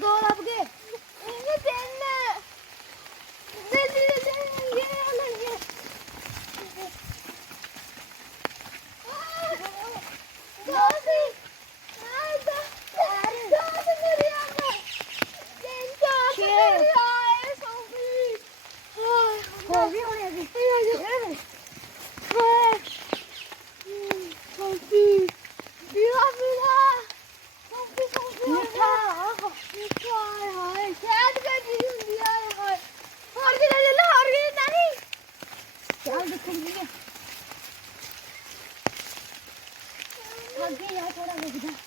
दो लब गए ये तीन ये अलग है दो सी थोड़ा रुक जा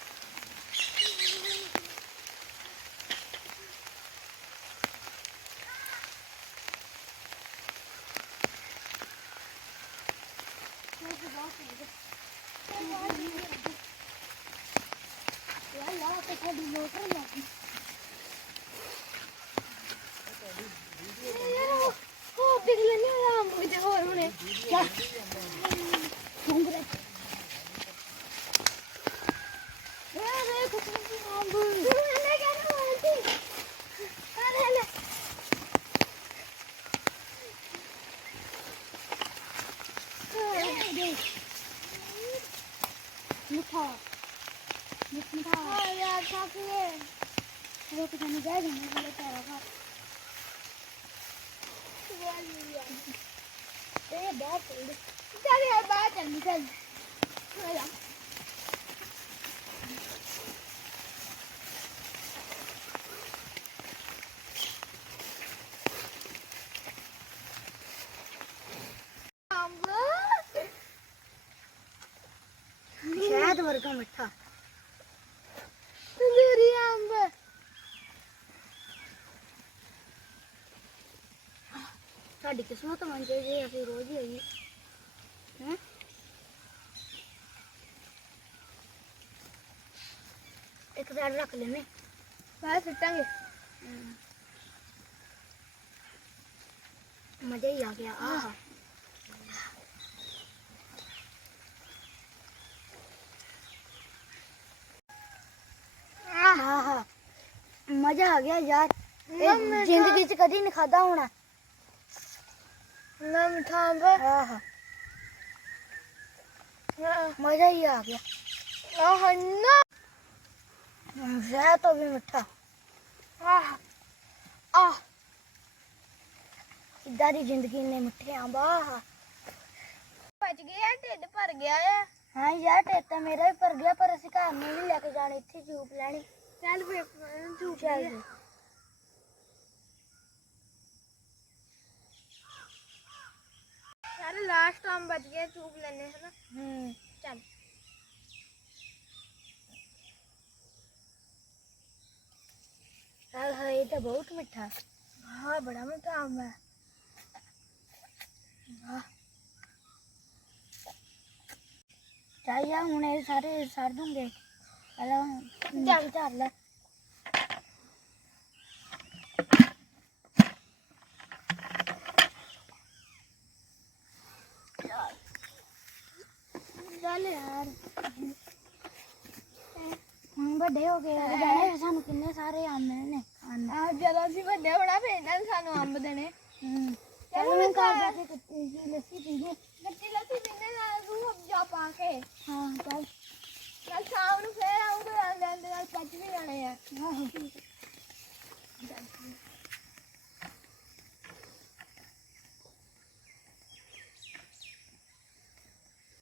चल यार बाहर चल निकल शायद वर्गा मिठा तंदूरी अंब साडी किस्मत बन जाए अभी रोज ही आई है एक साइड रख लेने बाहर सिटांगे मजा ही आ गया मजा आ गया यार जिंदगी च कदी नहीं खादा होना ना मिठा अंब मजा ही आ गया तो भी मिठा इदा दी जिंदगी ने मिठे अंब बच गया ढिड भर गया है हाँ यार ढिड तो मेरा भी भर गया पर असं घर नहीं लेके जाने इत्थे जूप लैनी चल जूप चल यार लास्ट अंब बच गया जूप लेने है ना चल हाँ ये तो बहुत मीठा हाँ बड़ा मीठा आम है चल यार हूँ सारे सड़ दूंगे चल चल चल यार ਵੱਡੇ ਹੋ ਗਏ ਜਾਣੇ ਸਾਨੂੰ ਕਿੰਨੇ ਸਾਰੇ ਅੰਬ ਮਿਲਣੇ ਜਦੋਂ ਅਸੀਂ ਵੱਡੇ ਹੋਣਾ ਫਿਰ ਇਹਨਾਂ ਨੇ ਸਾਨੂੰ ਅੰਬ ਦੇਣੇ ਚਲੋ ਮੈਂ ਘਰ ਜਾ ਕੇ ਲੱਸੀ ਪੀਂਦੇ ਕੱਚੀ ਲੱਸੀ ਪੀਂਦੇ ਨਾਲ ਰੂਹ ਅਫਜ਼ਾ ਪਾ ਕੇ ਹਾਂ ਚੱਲ ਕੱਲ ਸ਼ਾਮ ਨੂੰ ਫੇਰ ਆਉਂਗੇ ਆਂਦੇ ਨਾਲ ਪੱਜ ਵੀ ਜਾਣੇ ਆ ਆਹੋ